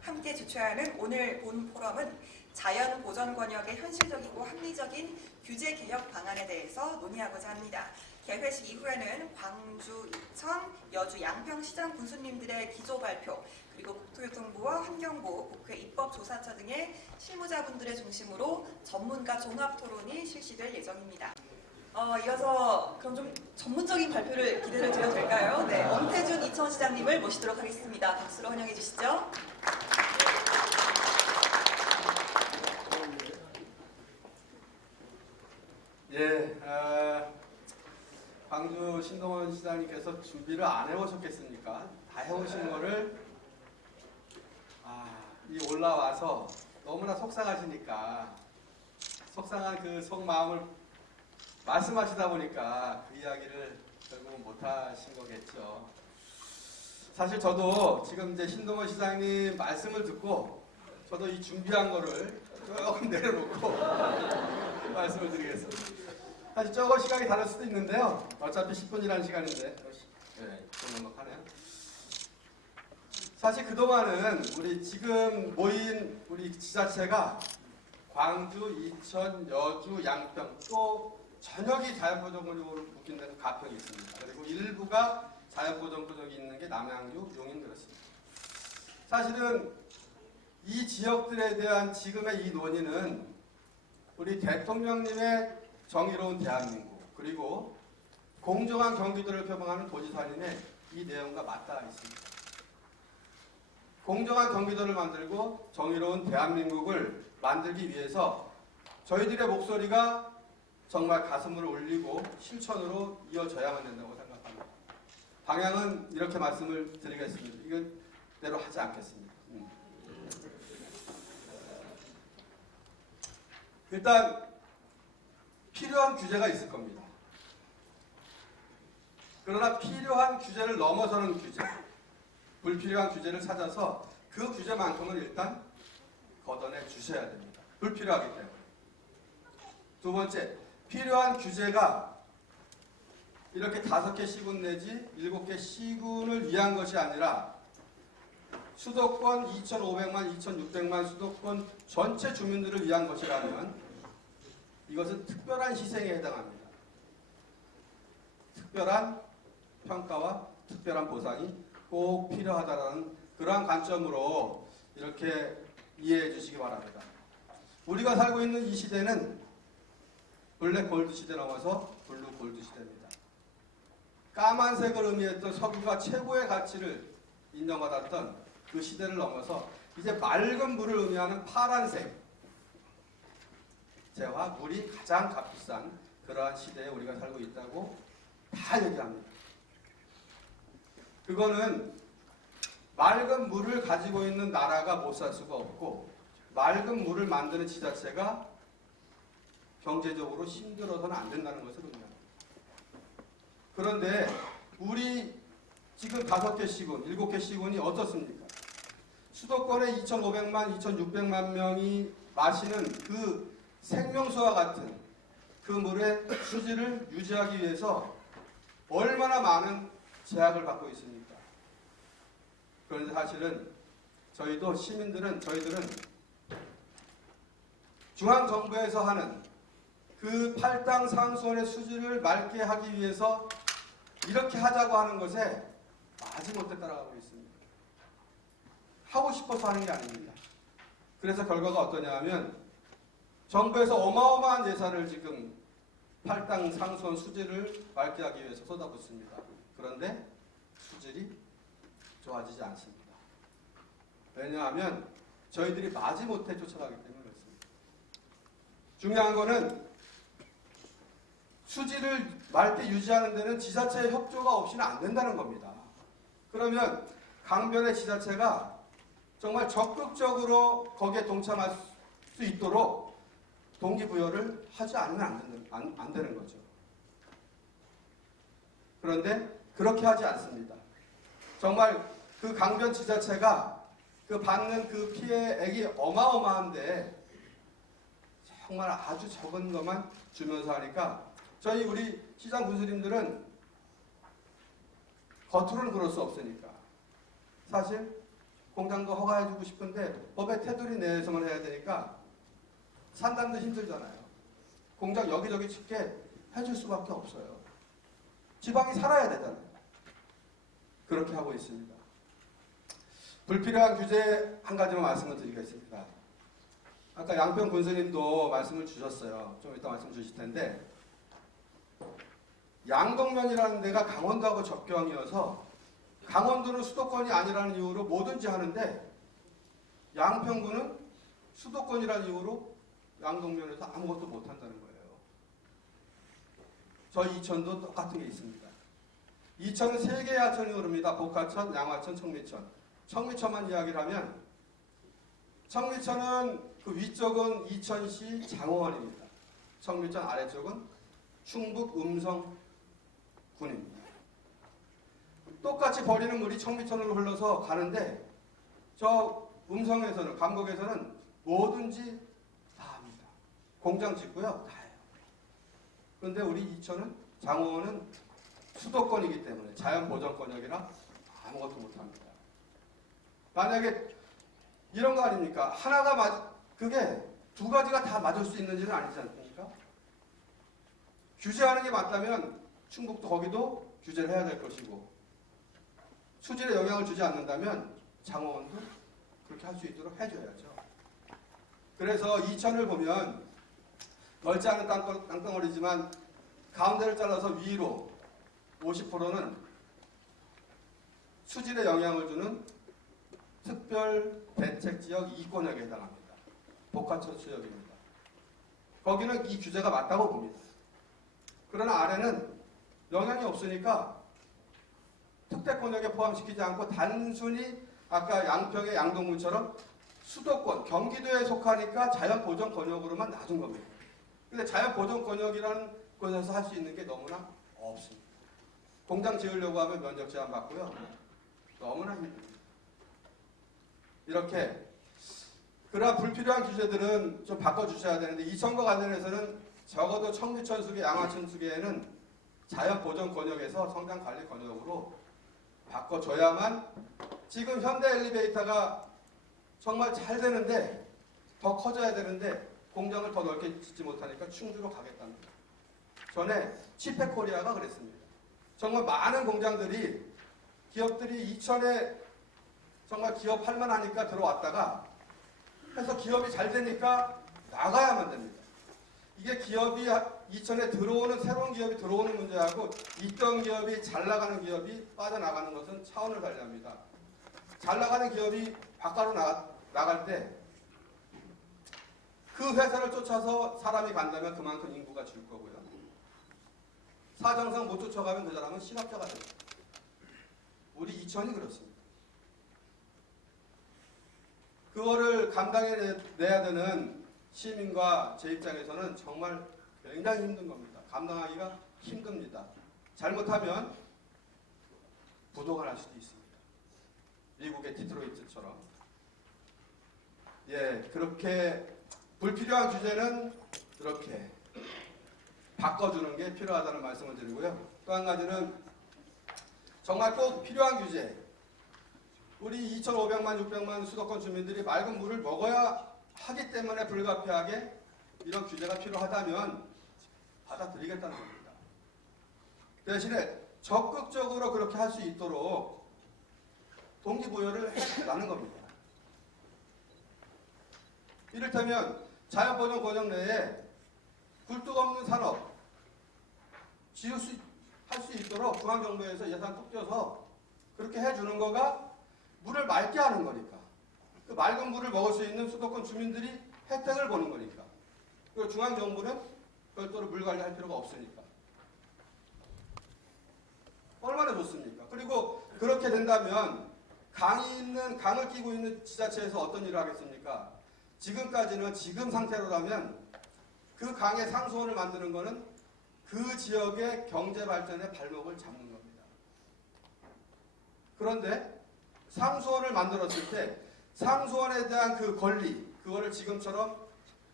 함께 주최하는 오늘 본 포럼은 자연 보전 권역의 현실적이고 합리적인 규제 개혁 방안에 대해서 논의하고자 합니다. 개회식 이후에는 광주, 이천, 여주, 양평 시장 군수님들의 기조 발표, 그리고 국토교통부와 환경부, 국회 입법조사처 등의 실무자분들의 중심으로 전문가 종합 토론이 실시될 예정입니다. 이어서 그럼 좀 전문적인 발표를 기대를 드려도 될까요? 네, 엄태준 이천시장님을 모시도록 하겠습니다. 박수로 환영해 주시죠. 예, 광주 신동원 시장님께서 준비를 안 해오셨겠습니까? 다 해오신 거를 이 올라와서 너무나 속상하시니까 속상한 그 속마음을 말씀하시다 보니까 그 이야기를 결국은 못하신 거겠죠. 사실 저도 지금 이제 신동원 시장님 말씀을 듣고 저도 이 준비한 거를 조금 내려놓고 말씀을 드리겠습니다. 사실 조금 시간이 다를 수도 있는데요. 어차피 10분이라는 시간인데 좀 넉넉하네요. 사실 그동안은 우리 지금 모인 우리 지자체가 광주, 이천, 여주, 양평 또 전역이 자연보전구역으로 묶인 가평이 있습니다. 그리고 일부가 자연보전구역이 있는 게 남양주, 용인 그렇습니다. 사실은 이 지역들에 대한 지금의 이 논의는 우리 대통령님의 정의로운 대한민국 그리고 공정한 경기도를 표방하는 도지사님의 이 내용과 맞닿아 있습니다. 공정한 경기도를 만들고 정의로운 대한민국을 만들기 위해서 저희들의 목소리가 정말 가슴을 울리고 실천으로 이어져야만 된다고 생각합니다. 방향은 이렇게 말씀을 드리겠습니다. 이거대로 하지 않겠습니다. 일단 필요한 규제가 있을 겁니다. 그러나 필요한 규제를 넘어서는 규제, 불필요한 규제를 찾아서 그 규제만큼은 일단 걷어내 주셔야 됩니다. 불필요하기 때문에. 두 번째, 필요한 규제가 이렇게 5개 시군 내지 7개 시군을 위한 것이 아니라 수도권 2,500만, 2,600만 수도권 전체 주민들을 위한 것이라면 이것은 특별한 희생에 해당합니다. 특별한 평가와 특별한 보상이 꼭 필요하다는 그러한 관점으로 이렇게 이해해 주시기 바랍니다. 우리가 살고 있는 이 시대는 블랙 골드 시대 넘어서 블루 골드 시대입니다. 까만색을 의미했던 석유가 최고의 가치를 인정받았던 그 시대를 넘어서 이제 맑은 물을 의미하는 파란색 재화, 물이 가장 값비싼 그러한 시대에 우리가 살고 있다고 다 얘기합니다. 그거는 맑은 물을 가지고 있는 나라가 못 살 수가 없고 맑은 물을 만드는 지자체가 경제적으로 힘들어서는 안 된다는 것을 의미합니다. 그런데 우리 지금 5개 시군, 7개 시군이 어떻습니까? 수도권에 2,500만, 2,600만 명이 마시는 그 생명수와 같은 그 물의 수질을 유지하기 위해서 얼마나 많은 제약을 받고 있습니까? 그런데 사실은 저희들은 중앙정부에서 하는 그 팔당 상수원의 수질을 맑게 하기 위해서 이렇게 하자고 하는 것에 마지못해 따라가고 있습니다. 하고 싶어서 하는 게 아닙니다. 그래서 결과가 어떠냐 하면 정부에서 어마어마한 예산을 지금 팔당 상수원 수질을 맑게 하기 위해서 쏟아붓습니다. 그런데 수질이 좋아지지 않습니다. 왜냐하면 저희들이 마지못해 쫓아가기 때문에 그렇습니다. 중요한 거는 수질을 맑게 유지하는 데는 지자체의 협조가 없이는 안 된다는 겁니다. 그러면 강변의 지자체가 정말 적극적으로 거기에 동참할 수 있도록 동기부여를 하지 않으면 안 되는 거죠. 그런데 그렇게 하지 않습니다. 정말 그 강변 지자체가 그 받는 그 피해액이 어마어마한데 정말 아주 적은 것만 주면서 하니까 우리 시장 군수님들은 겉으로는 그럴 수 없으니까 사실 공장도 허가해주고 싶은데 법의 테두리 내에서만 해야 되니까 산담도 힘들잖아요. 공장 여기저기 쉽게 해줄 수밖에 없어요. 지방이 살아야 되잖아요. 그렇게 하고 있습니다. 불필요한 규제 한 가지만 말씀을 드리겠습니다. 아까 양평 군수님도 말씀을 주셨어요. 좀 이따 말씀 주실 텐데 양동면이라는 데가 강원도하고 접경이어서 강원도는 수도권이 아니라는 이유로 뭐든지 하는데 양평구는 수도권이라는 이유로 양동면에서 아무것도 못한다는 거예요. 저희 이천도 똑같은 게 있습니다. 이천은 3개의 하천이 흐릅니다. 복하천, 양화천, 청미천. 청미천만 이야기를 하면 청미천은 그 위쪽은 이천시 장호원입니다. 청미천 아래쪽은 충북 음성군입니다. 똑같이 버리는 물이 청미천으로 흘러서 가는데 저 음성에서는 감곡에서는 뭐든지 다 합니다. 공장 짓고요. 다 해요. 그런데 우리 이천은 장호원은 수도권이기 때문에 자연보전권역이라 아무것도 못합니다. 만약에 이런 거 아닙니까? 하나가 그게 두 가지가 다 맞을 수 있는지는 아니지 않습니까? 규제하는 게 맞다면 충북도 거기도 규제를 해야 될 것이고 수질에 영향을 주지 않는다면 장호원도 그렇게 할 수 있도록 해줘야죠. 그래서 이천을 보면 넓지 않은 땅덩어리지만 가운데를 잘라서 위로 50%는 수질에 영향을 주는 특별대책지역 2권역에 해당합니다. 복하천 수역입니다. 거기는 이 규제가 맞다고 봅니다. 그러나 아래는 영향이 없으니까 특대권역에 포함시키지 않고 단순히 아까 양평의 양동군처럼 수도권, 경기도에 속하니까 자연보전권역으로만 놔둔 겁니다. 근데 자연보전권역이라는 곳에서 할 수 있는 게 너무나 없습니다. 공장 지으려고 하면 면적 제한 받고요. 너무나 힘듭니다. 이렇게 그러나 불필요한 규제들은 좀 바꿔주셔야 되는데 이천과 관련해서는 적어도 청미천 수계, 양화천 수계에는 자연보전권역에서 성장관리권역으로 바꿔줘야만 지금 현대 엘리베이터가 정말 잘 되는데 더 커져야 되는데 공장을 더 넓게 짓지 못하니까 충주로 가겠답니다. 전에 치페코리아가 그랬습니다. 정말 많은 공장들이 기업들이 이천에 정말 기업할 만하니까 들어왔다가 해서 기업이 잘 되니까 나가야만 됩니다. 이게 기업이 이천에 들어오는 새로운 기업이 들어오는 문제하고 있던 기업이 잘 나가는 기업이 빠져나가는 것은 차원을 달리합니다. 잘 나가는 기업이 바깥으로 나갈 때 그 회사를 쫓아서 사람이 간다면 그만큼 인구가 줄 거고요. 사정상 못 쫓아가면 그 사람은 실업자가 됩니다. 우리 이천이 그렇습니다. 그거를 감당해내야 되는 시민과 제 입장에서는 정말 굉장히 힘든 겁니다. 감당하기가 힘듭니다. 잘못하면 부도가 날 수도 있습니다. 미국의 디트로이트처럼. 예, 그렇게 불필요한 규제는 이렇게 바꿔주는 게 필요하다는 말씀을 드리고요. 또 한 가지는 정말 꼭 필요한 규제. 우리 2,500만, 600만 수도권 주민들이 맑은 물을 먹어야 하기 때문에 불가피하게 이런 규제가 필요하다면 받아들이겠다는 겁니다. 대신에 적극적으로 그렇게 할 수 있도록 동기부여를 해달라는 겁니다. 이를테면 자연보전권역 내에 굴뚝 없는 산업 할 수 있도록 중앙정부에서 예산 뚝 떼어서 그렇게 해주는 거가 물을 맑게 하는 거니까. 그 맑은 물을 먹을 수 있는 수도권 주민들이 혜택을 보는 거니까. 그리고 중앙정부는 별도로 물 관리할 필요가 없으니까. 얼마나 좋습니까? 그리고 그렇게 된다면 강을 끼고 있는 지자체에서 어떤 일을 하겠습니까? 지금까지는 지금 상태로라면 그 강의 상수원을 만드는 거는 그 지역의 경제 발전의 발목을 잡는 겁니다. 그런데 상수원을 만들었을 때 상수원에 대한 그 권리, 그거를 지금처럼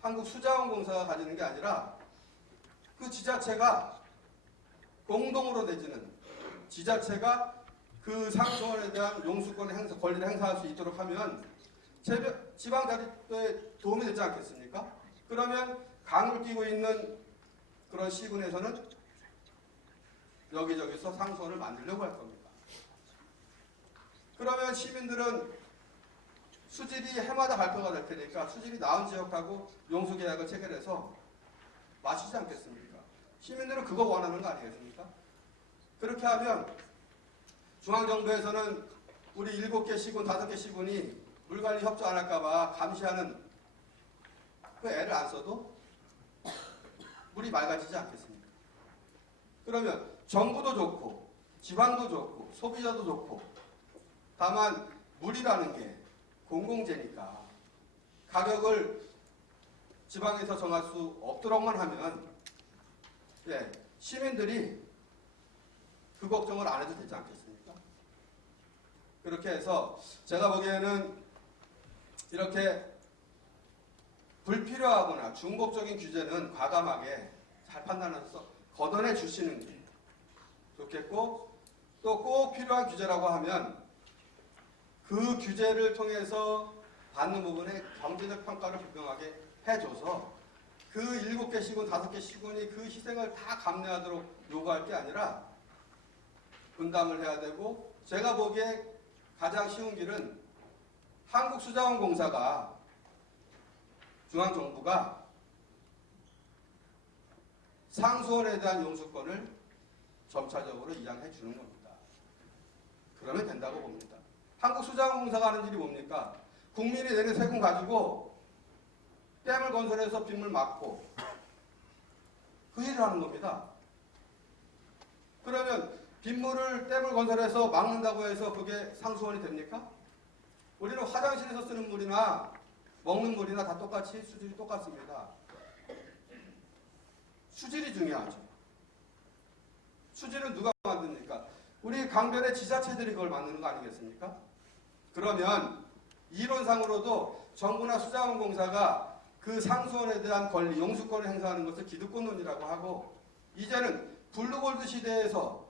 한국수자원공사가 가지는 게 아니라 그 지자체가 공동으로 내지는 지자체가 그 상수원에 대한 용수권의 행사, 권리를 행사할 수 있도록 하면 지방자치도에 도움이 되지 않겠습니까? 그러면 강을 끼고 있는 그런 시군에서는 여기저기서 상수원을 만들려고 할 겁니다. 그러면 시민들은 수질이 해마다 발표가 될 테니까 수질이 나은 지역하고 용수계약을 체결해서 맞추지 않겠습니까? 시민들은 그거 원하는 거 아니겠습니까? 그렇게 하면 중앙정부에서는 우리 7개 시군, 5개 시군이 물관리 협조 안 할까봐 감시하는 그 애를 안 써도 물이 맑아지지 않겠습니까? 그러면 정부도 좋고 지방도 좋고 소비자도 좋고 다만 물이라는 게 공공재니까 가격을 지방에서 정할 수 없도록만 하면 시민들이 그 걱정을 안 해도 되지 않겠습니까? 그렇게 해서 제가 보기에는 이렇게 불필요하거나 중복적인 규제는 과감하게 잘 판단해서 걷어내 주시는 게 좋겠고, 또 꼭 필요한 규제라고 하면 그 규제를 통해서 받는 부분에 경제적 평가를 분명하게 해줘서 그 7개 시군, 5개 시군이 그 희생을 다 감내하도록 요구할 게 아니라 분담을 해야 되고, 제가 보기에 가장 쉬운 길은 한국수자원공사가 중앙정부가 상수원에 대한 용수권을 점차적으로 이양해 주는 겁니다. 그러면 된다고 봅니다. 한국수자원공사가 하는 일이 뭡니까? 국민이 내는 세금 가지고 댐을 건설해서 빗물 막고 그 일을 하는 겁니다. 그러면 빗물을 댐을 건설해서 막는다고 해서 그게 상수원이 됩니까? 우리는 화장실에서 쓰는 물이나 먹는 물이나 다 똑같이 수질이 똑같습니다. 수질이 중요하죠. 수질은 누가 만듭니까? 우리 강변의 지자체들이 그걸 만드는 거 아니겠습니까? 그러면 이론상으로도 정부나 수자원공사가 그 상수원에 대한 권리, 용수권을 행사하는 것을 기득권론이라고 하고, 이제는 블루골드 시대에서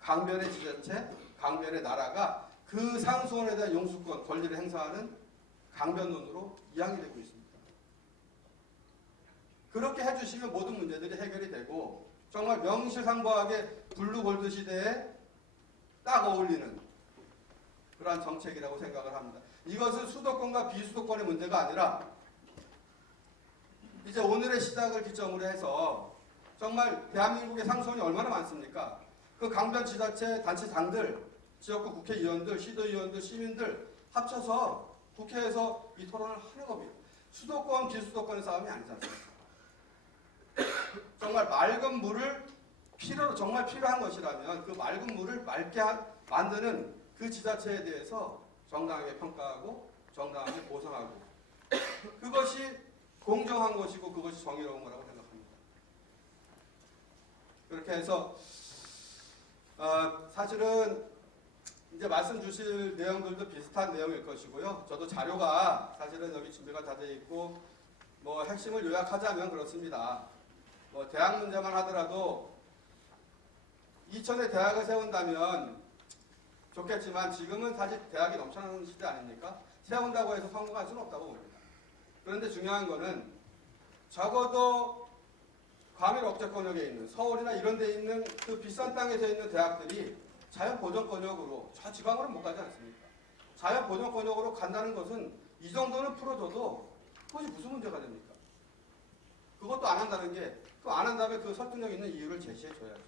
강변의 지자체, 강변의 나라가 그 상수원에 대한 용수권, 권리를 행사하는 강변론으로 이양이 되고 있습니다. 그렇게 해주시면 모든 문제들이 해결이 되고 정말 명실상부하게 블루골드 시대에 딱 어울리는 그러한 정책이라고 생각을 합니다. 이것은 수도권과 비수도권의 문제가 아니라 이제 오늘의 시작을 기점으로 해서 정말 대한민국의 상수원이 얼마나 많습니까? 그 강변 지자체 단체장들, 지역구 국회의원들, 시도의원들, 시민들 합쳐서 국회에서 이 토론을 하는 겁니다. 수도권, 비수도권의 싸움이 아니지 않습니까? 정말 맑은 물을 정말 필요한 것이라면 그 맑은 물을 맑게 만드는 그 지자체에 대해서 정당하게 평가하고 정당하게 보상하고 그것이 공정한 것이고 그것이 정의로운 거라고 생각합니다. 그렇게 해서 사실은 이제 말씀 주실 내용들도 비슷한 내용일 것이고요. 저도 자료가 사실은 여기 준비가 다 돼 있고 뭐 핵심을 요약하자면 그렇습니다. 뭐 대학 문제만 하더라도 이천에 대학을 세운다면 좋겠지만 지금은 사실 대학이 넘쳐나는 시대 아닙니까? 세운다고 해서 성공할 수는 없다고 봅니다. 그런데 중요한 거는 적어도 과밀 억제권역에 있는 서울이나 이런 데 있는 그 비싼 땅에서 있는 대학들이 자연보전권역으로 저 지방으로는 못 가지 않습니까? 자연보전권역으로 간다는 것은 이 정도는 풀어줘도 그것이 무슨 문제가 됩니까? 그것도 안 한다는 게 그 안 한다면 그 설득력 있는 이유를 제시해 줘야죠.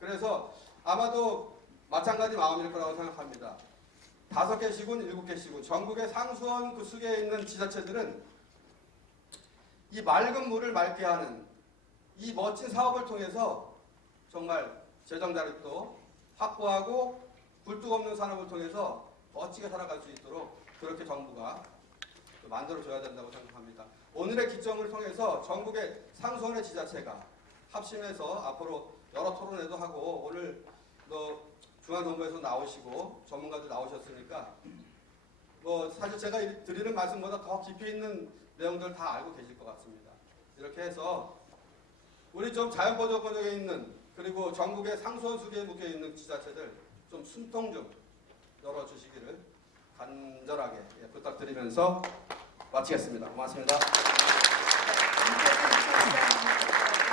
그래서 아마도 마찬가지 마음일 거라고 생각합니다. 5개 시군, 7개 시군, 전국의 상수원 그 수계에 있는 지자체들은 이 맑은 물을 맑게 하는 이 멋진 사업을 통해서 정말 재정 자립도 확보하고 굴뚝 없는 산업을 통해서 멋지게 살아갈 수 있도록 그렇게 정부가 만들어줘야 된다고 생각합니다. 오늘의 기점을 통해서 전국의 상수원의 지자체가 합심해서 앞으로 여러 토론회도 하고 오늘 중앙정부에서 나오시고 전문가들 나오셨으니까 뭐 사실 제가 드리는 말씀보다 더 깊이 있는 내용들 다 알고 계실 것 같습니다. 이렇게 해서 우리 좀 자연보전권역에 있는 그리고 전국의 상수원수계에 묶여 있는 지자체들 좀 숨통 좀 열어주시기를 간절하게 부탁드리면서 마치겠습니다. 고맙습니다. 네, 임태준 시장님